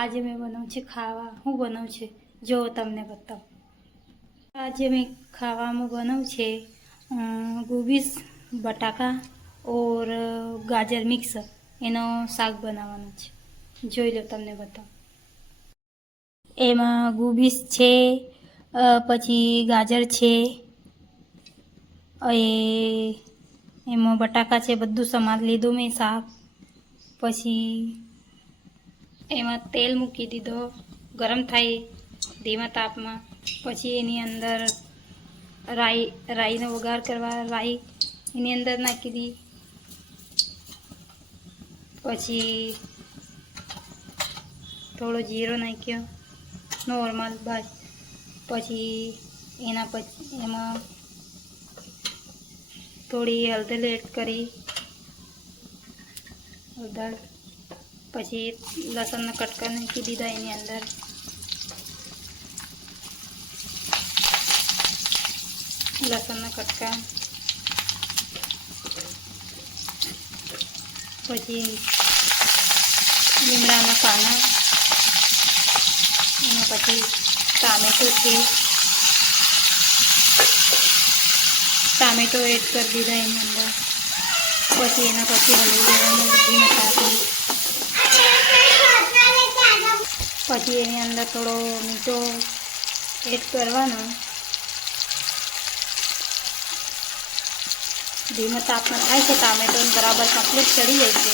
આજે મેં બનાવ્યું છે ખાવા. હું બનાવું છે જો તમને બતાવું. આજે મેં ખાવામાં બનાવ્યું છે ગોભી બટાકા ઓર ગાજર મિક્સ એનો શાક બનાવવાનો છે. જોઈ લો તમને બતાવું. એમાં ગોભી છે, પછી ગાજર છે, એમાં બટાકા છે, બધું સમારી લીધું મેં શાક. પછી એમાં તેલ મૂકી દીધો, ગરમ થાય ધીમા તાપમાં. પછી એની અંદર રાઈનો વઘાર કરવા રાઈ એની અંદર નાખી દી. પછી થોડો જીરો નાખ્યો નોર્મલ બસ. પછી એમાં થોડી હળદર એડ કરી હળદર. પછી લસણના કટકા નાખી દીધા એની અંદર. લસણના કટકા પછી લીમડાના પાના, એના પછી ટામેટો છે, ટામેટો એડ કરી દીધા એની અંદર. પછી એના પછી હલવી દેવાનું ધીમા તાપમાં. પછી એની અંદર થોડો મીઠો એડ કરવાનો. ધીમા તાપમાં થાય છે ટામેટો બરાબર કમ્પ્લીટ ચડી જાય છે.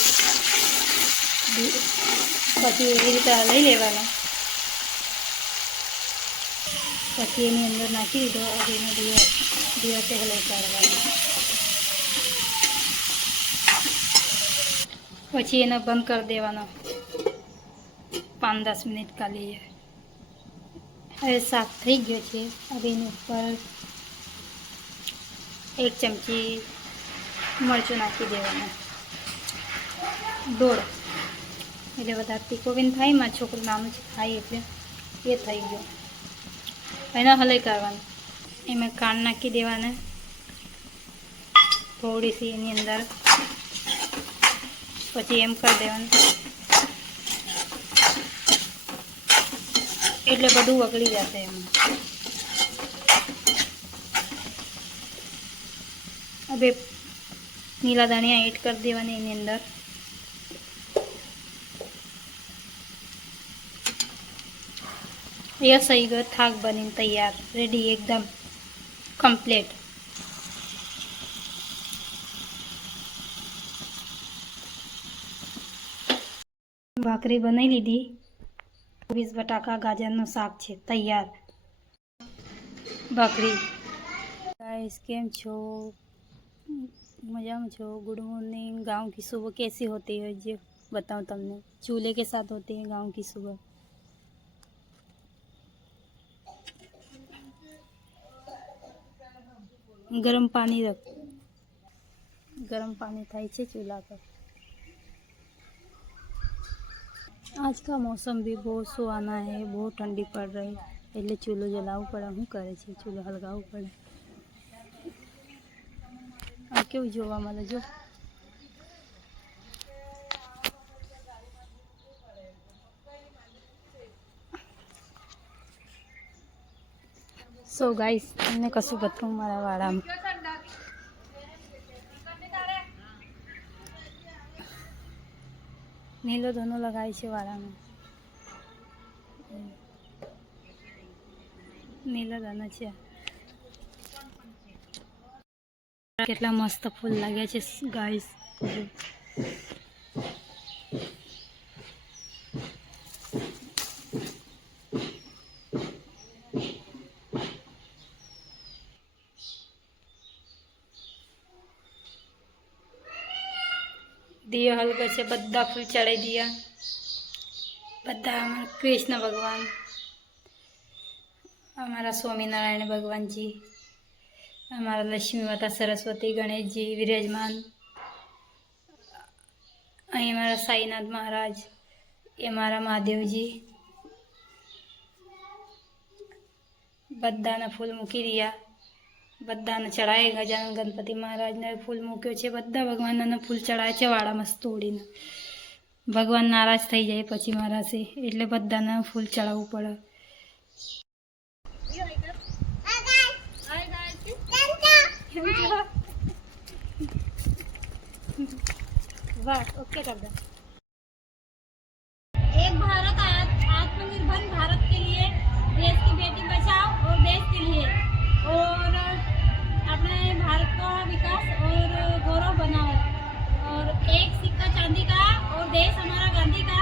પછી એવી રીતે હલાવી લેવાનો. પછી એની અંદર નાખી દીધો. હવે એને દિવસે હલાવી કાઢવાનો. પછી એને બંધ કરી દેવાનો 5-10 મિનિટ કાઢી. હવે શાક થઈ ગયો છે. હવે એની ઉપર 1 ચમચી મરચું નાખી દેવાનું. દોડ એટલે વધારે તીખો બી થાય. મારા છોકરું નાનું છે ખાય એટલે એ થઈ ગયો. એના હલાઈ કરવાનું. એમાં કાંદ નાખી દેવાના થોડીસી એની અંદર. પછી એમ કરી દેવાનું એટલે બધું વગળી જશે એમાં. હવે નીલા ધાણિયા એડ કરી દેવાની એની અંદર. ये सही गयो. थाक बनी तैयार रेडी एकदम कंप्लीट. भाकरी बनाई लीधी. गोभी बटाका गाजरનું શાક છે તૈયાર. ભાખરી. गाइस કેમ છો? मज़ा में छो? Good morning. गांव की सुबह कैसी होती है ये बताऊं तुमने. चूल्हे के साथ होती है गांव की सुबह. गरम पानी रख. गरम पानी थाई छे चूल्हा पर. आज का मौसम भी बहुत सुहाना है. बहुत ठंडी पड़ रही એટલે ચૂલો જલાવવું પડે. શું કરે છે? ચૂલો હલગાવવું પડે. આ કેવું જોવા મળે જો. સો ગાઈસ તમને કશું બતાવું મારા વાળામાં. નીલો ધનો લગાય છે વાળામાં. નીલો ધનો છે. કેટલા મસ્ત ફૂલ લાગ્યા છે ગાઈસ. दिया हल्का से बद्दा फूल चढ़ाई दिया. बद्दा हमारा कृष्ण भगवान, हमारा स्वामीनारायण भगवान जी, हमारा लक्ष्मी माता सरस्वती गणेश जी विराजमान. અહીં हमारा साईनाथ महाराज, ये हमारा महादेव जी. बद्दाना फूल मूकी दिया. बधाने चढ़ाए. गजानन गणपति महाराज ने फूल मूक्यो छे. बधा भगवान ने फूल चढ़ाए छे वाड़ा मस्त तोड़ीने. ભગવાન નારાજ થઈ જાય પછી મારાથી, એટલે બધાને ફૂલ ચડાવવું પડે. वाह, ओके कर दो. एक भारत आत्मनिर्भर भारत के लिए, देश की बेटी बचाओ और देश के लिए, और अपने भारत का विकास और गौरव बनाओ. और एक सिक्का चांदी का और देश हमारा गांधी का